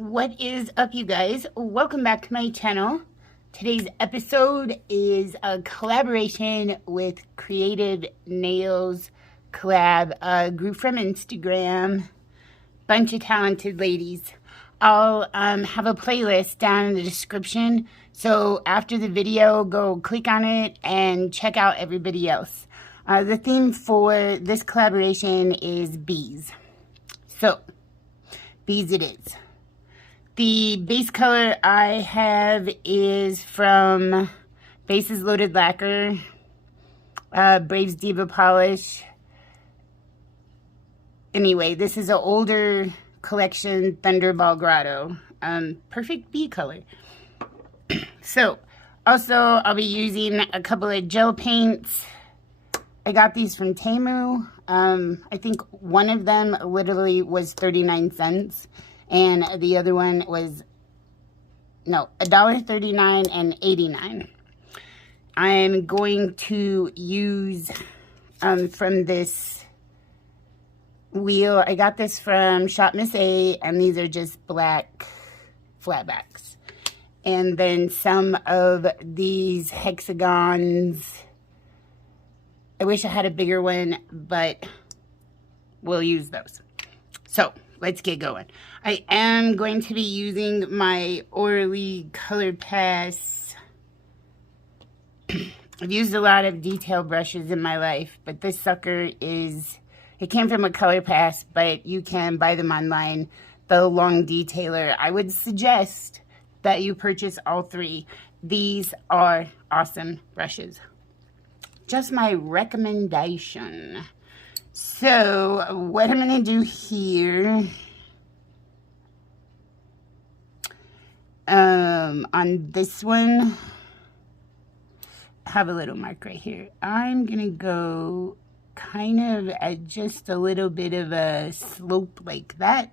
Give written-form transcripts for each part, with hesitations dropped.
What is up, you guys? Welcome back to my channel. Today's episode is a collaboration with Creative Nails collab, a group from Instagram, bunch of talented ladies. I'll have a playlist down in the description, so after the video, go click on it and check out everybody else. The theme for this collaboration is bees. So, bees it is. The base color I have is from Bases Loaded Lacquer, Braves Diva Polish. Anyway, this is an older collection, Thunderball Grotto. Perfect bee color. So, also, I'll be using a couple of gel paints. I got these from Temu. I think one of them literally was 39 cents. And the other one was, $1.39 and 89. I'm going to use from this wheel. I got this from Shop Miss A, and these are just black flatbacks. And then some of these hexagons. I wish I had a bigger one, but we'll use those. So, let's get going. I am going to be using my Orly Color Pass. I've used a lot of detail brushes in my life, but this sucker it came from a Color Pass, but you can buy them online. The long detailer, I would suggest that you purchase all three. These are awesome brushes. Just my recommendation. So, what I'm going to do here, on this one, I have a little mark right here. I'm going to go kind of at just a little bit of a slope like that.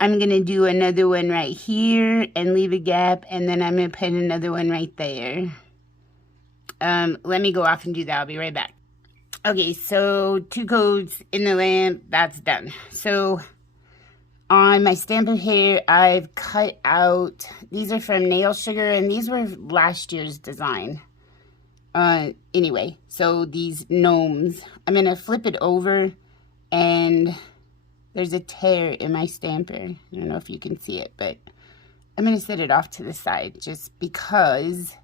I'm going to do another one right here and leave a gap, and then I'm going to put another one right there. Let me go off and do that. I'll be right back. Okay, so 2 coats in the lamp, that's done. So, on my stamper here, I've cut out, these are from Nail Sugar, and these were last year's design. Anyway, so these gnomes, I'm going to flip it over, and there's a tear in my stamper. I don't know if you can see it, but I'm going to set it off to the side just because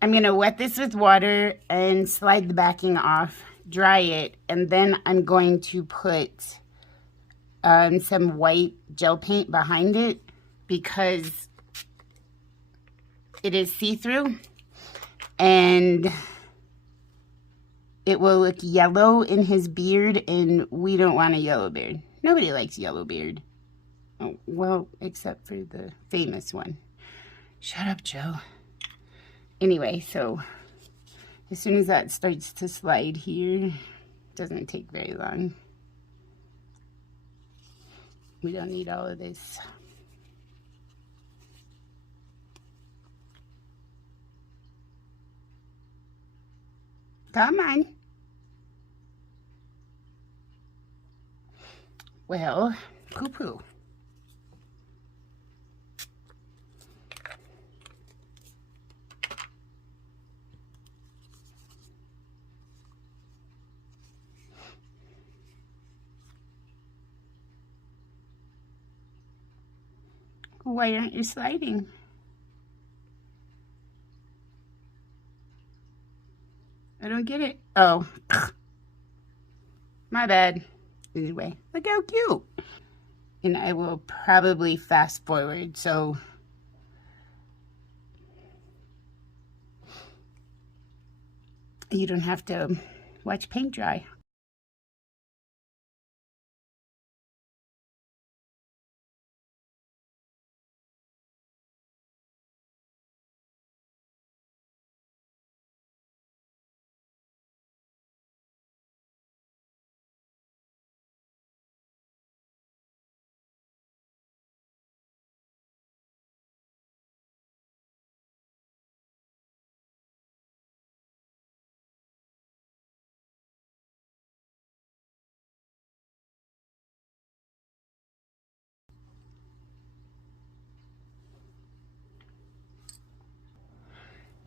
I'm going to wet this with water and slide the backing off, dry it, and then I'm going to put some white gel paint behind it because it is see-through and it will look yellow in his beard, and we don't want a yellow beard. Nobody likes yellow beard. Oh, well, except for the famous one. Shut up, Joe. Anyway, so as soon as that starts to slide here, it doesn't take very long. We don't need all of this. Come on. Well, poo-poo. Why aren't you sliding? I don't get it. Oh, my bad. Anyway, look how cute. And I will probably fast forward, so You don't have to watch paint dry.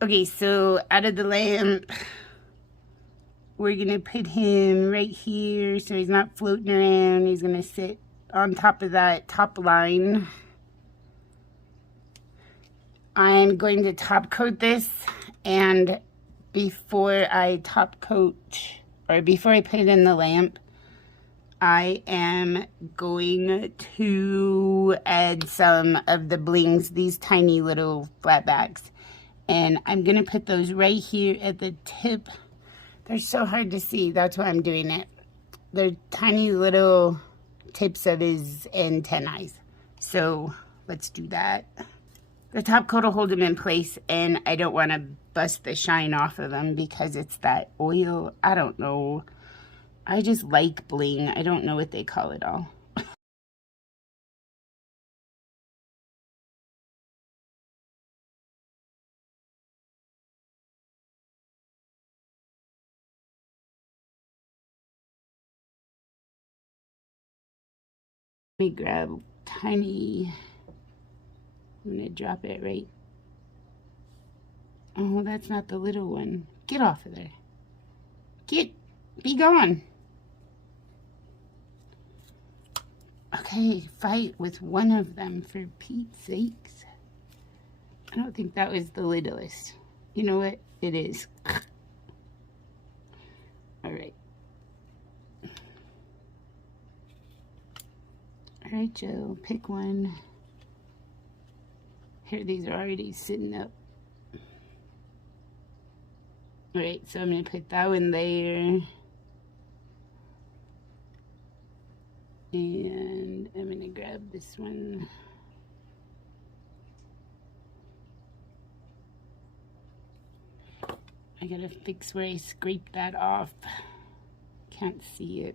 Okay, so out of the lamp, we're gonna put him right here so he's not floating around. He's gonna sit on top of that top line. I'm going to top coat this, and before I top coat, or before I put it in the lamp, I am going to add some of the blings, these tiny little flatbacks. And I'm going to put those right here at the tip. They're so hard to see, that's why I'm doing it. They're tiny little tips of his antennae. So let's do that. The top coat will hold them in place, and I don't want to bust the shine off of them because it's that oil. I don't know. I just like bling. I don't know what they call it all. Let me grab tiny. I'm gonna drop it right. Oh, that's not the little one. Get off of there. Be gone. Okay, fight with one of them for Pete's sakes. I don't think that was the littlest. You know what? It is. All right. All right, Joe, pick one. Here, these are already sitting up. All right, so I'm gonna put that one there. And I'm gonna grab this one. I gotta fix where I scraped that off. Can't see it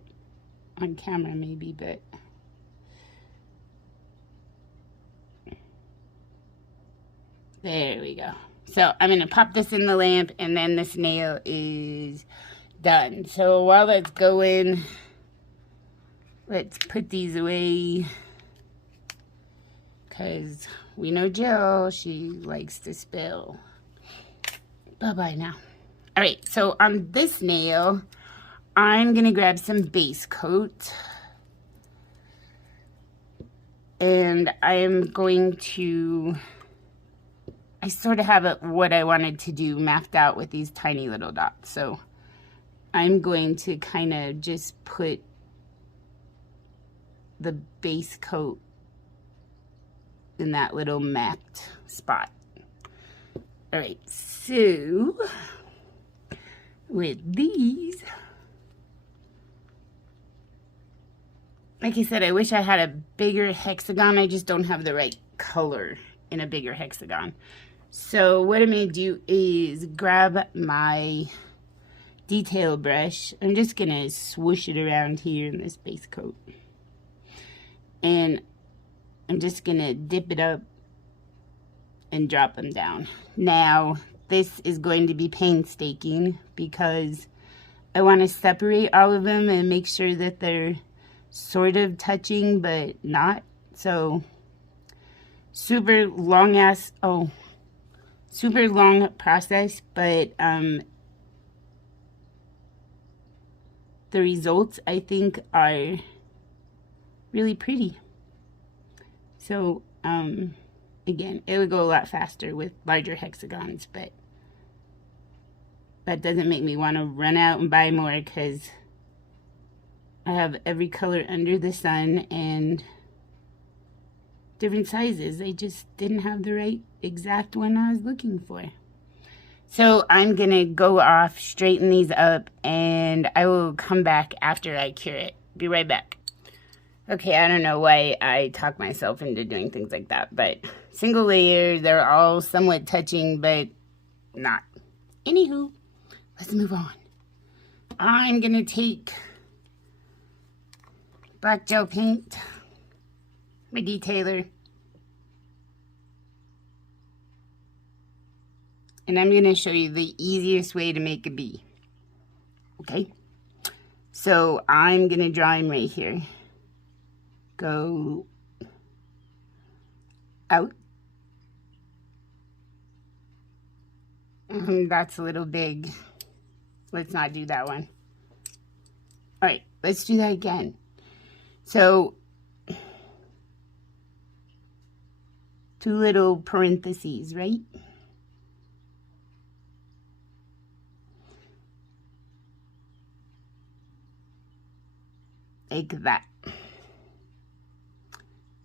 on camera maybe, but there we go. So I'm gonna pop this in the lamp, and then this nail is done. So while that's going, let's put these away, because we know Jill, she likes to spill. Bye-bye now. All right, so on this nail, I'm gonna grab some base coat, and I am going to, I sort of have what I wanted to do mapped out with these tiny little dots. So I'm going to kind of just put the base coat in that little mapped spot. All right, so with these, like I said, I wish I had a bigger hexagon. I just don't have the right color in a bigger hexagon. So what I'm going to do is grab my detail brush. I'm just going to swoosh it around here in this base coat. And I'm just going to dip it up and drop them down. Now, this is going to be painstaking because I want to separate all of them and make sure that they're sort of touching but not. So super long process, but the results I think are really pretty. So again, it would go a lot faster with larger hexagons, but that doesn't make me want to run out and buy more, because I have every color under the sun and different sizes. I just didn't have the right exact one I was looking for. So I'm going to go off, straighten these up, and I will come back after I cure it. Be right back. Okay, I don't know why I talk myself into doing things like that, but single layer, they're all somewhat touching, but not. Anywho, let's move on. I'm going to take black gel paint, my detailer, and I'm going to show you the easiest way to make a bee. Okay? So I'm going to draw him right here. Go out. That's a little big. Let's not do that one. All right, let's do that again. So, 2 little parentheses, right? Like that.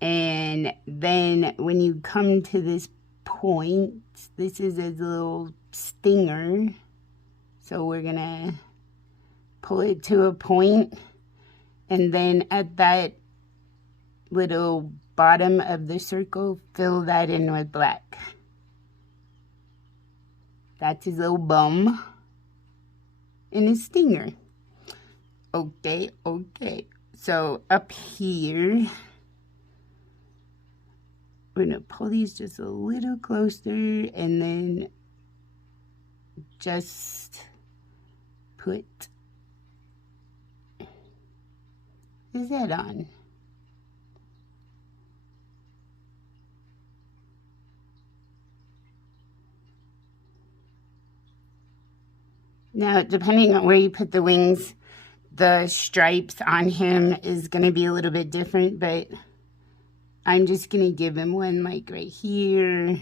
And then when you come to this point, this is a little stinger. So we're gonna pull it to a point, and then at that little bottom of the circle, fill that in with black. That's his little bum and his stinger. Okay, okay. So up here, we're gonna pull these just a little closer, and then just put his head on. Now, depending on where you put the wings, the stripes on him is going to be a little bit different, but I'm just going to give him one like right here,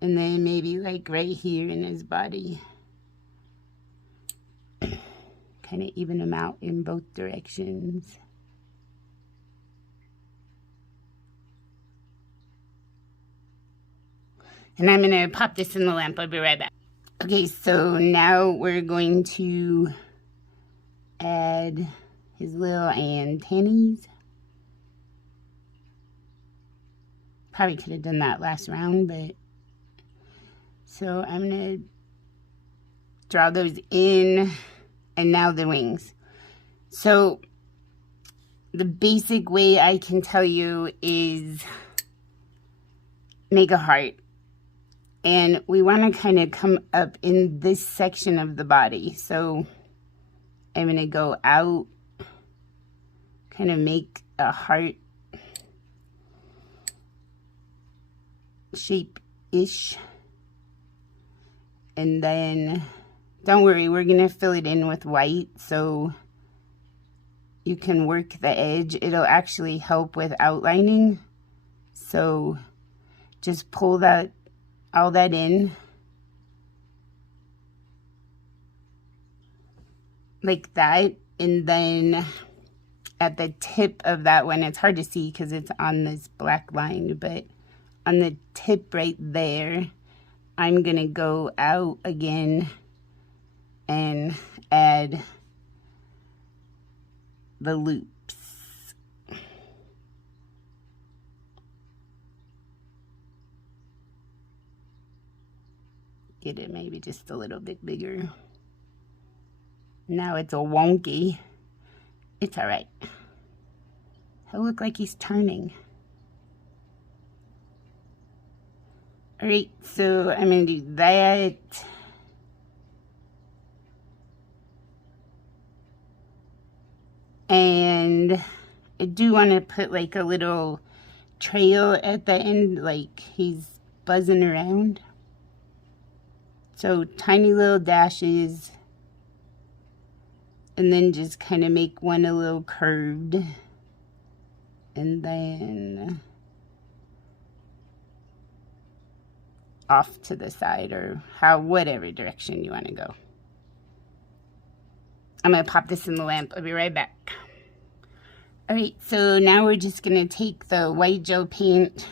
and then maybe like right here in his body. Kind of even them out in both directions. And I'm going to pop this in the lamp. I'll be right back. Okay, so now we're going to add his little antennas. Probably could have done that last round, but so I'm going to draw those in, and now the wings. So the basic way I can tell you is make a heart. And we want to kind of come up in this section of the body. So I'm going to go out, kind of make a heart shape-ish. And then, don't worry, we're going to fill it in with white so you can work the edge. It'll actually help with outlining. So just pull that all that in like that, and then at the tip of that one, it's hard to see because it's on this black line, but on the tip right there, I'm gonna go out again and add the loops. Get it maybe just a little bit bigger. Now it's a wonky. It's all right. He'll look like he's turning. All right, so I'm gonna do that. And I do want to put like a little trail at the end, like he's buzzing around. So tiny little dashes, and then just kind of make one a little curved, and then off to the side, or whatever direction you want to go. I'm going to pop this in the lamp. I'll be right back. All right, so now we're just going to take the white gel paint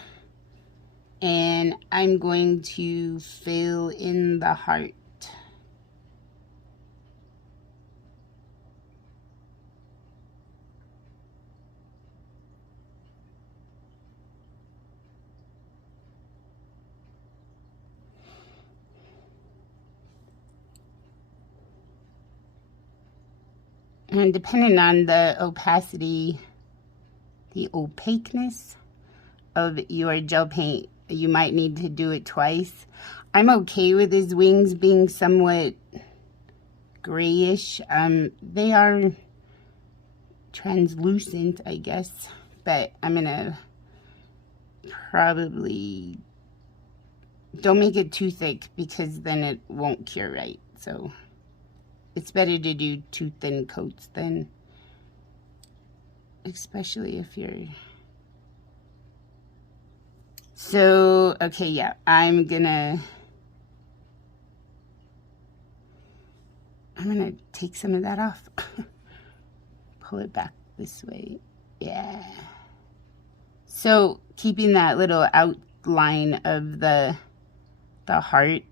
And I'm going to fill in the heart. And depending on the opacity, the opaqueness of your gel paint, you might need to do it twice. I'm okay with his wings being somewhat grayish. They are translucent, I guess, but I'm gonna probably, don't make it too thick because then it won't cure right. So it's better to do 2 thin coats then, especially if you're... So, okay, yeah, I'm gonna take some of that off. Pull it back this way. Yeah. So, keeping that little outline of the heart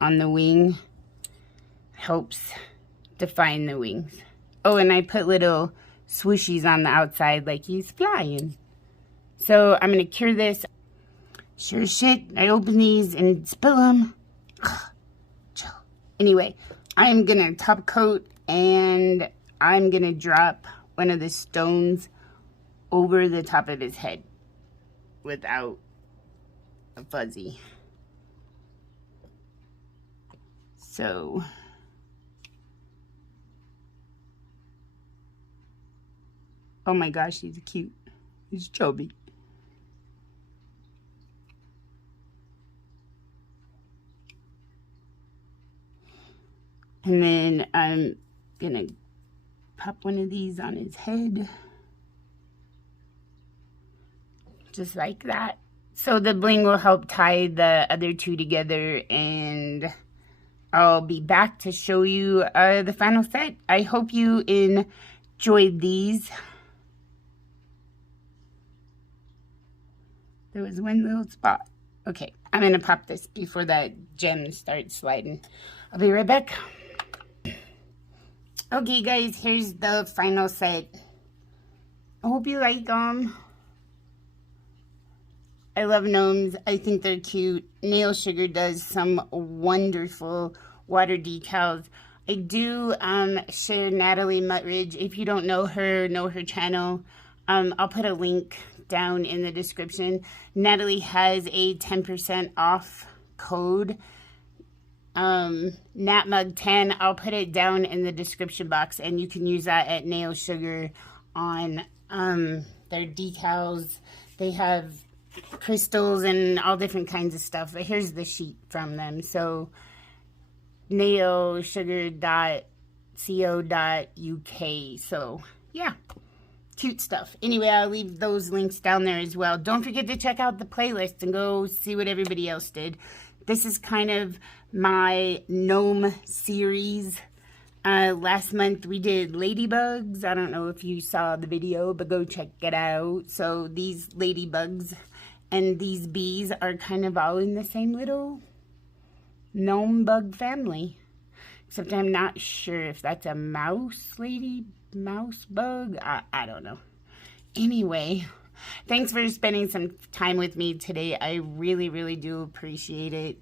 on the wing helps define the wings. Oh, and I put little swooshies on the outside like he's flying. So I'm going to cure this. Sure shit, I open these and spill them. Chill. Anyway, I'm going to top coat and I'm going to drop one of the stones over the top of his head without a fuzzy. So... oh my gosh, he's cute. He's chubby. And then I'm gonna pop one of these on his head. Just like that. So the bling will help tie the other two together, and I'll be back to show you the final set. I hope you enjoyed these. There was one little spot. Okay, I'm gonna pop this before that gem starts sliding. I'll be right back. Okay guys, here's the final set. I hope you like them. I love gnomes. I think they're cute. Nail Sugar does some wonderful water decals. I do share Natalie Muttridge. If you don't know her channel, I'll put a link down in the description. Natalie has a 10% off code, NatMug10. I'll put it down in the description box, and you can use that at Nail Sugar on their decals. They have crystals and all different kinds of stuff. But here's the sheet from them. So nailsugar.co.uk. So yeah, cute stuff. Anyway, I'll leave those links down there as well. Don't forget to check out the playlist and go see what everybody else did. This is kind of my gnome series. Last month we did ladybugs. I don't know if you saw the video, but go check it out. So these ladybugs and these bees are kind of all in the same little gnome bug family. Except I'm not sure if that's a mouse bug. I don't know. Anyway, thanks for spending some time with me today. I really, really do appreciate it.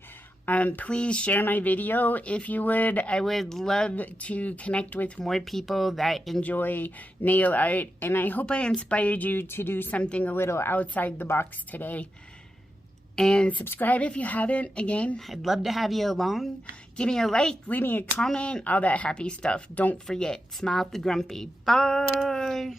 Please share my video if you would. I would love to connect with more people that enjoy nail art, and I hope I inspired you to do something a little outside the box today. And subscribe if you haven't. Again, I'd love to have you along. Give me a like, leave me a comment, all that happy stuff. Don't forget, smile at the grumpy. Bye.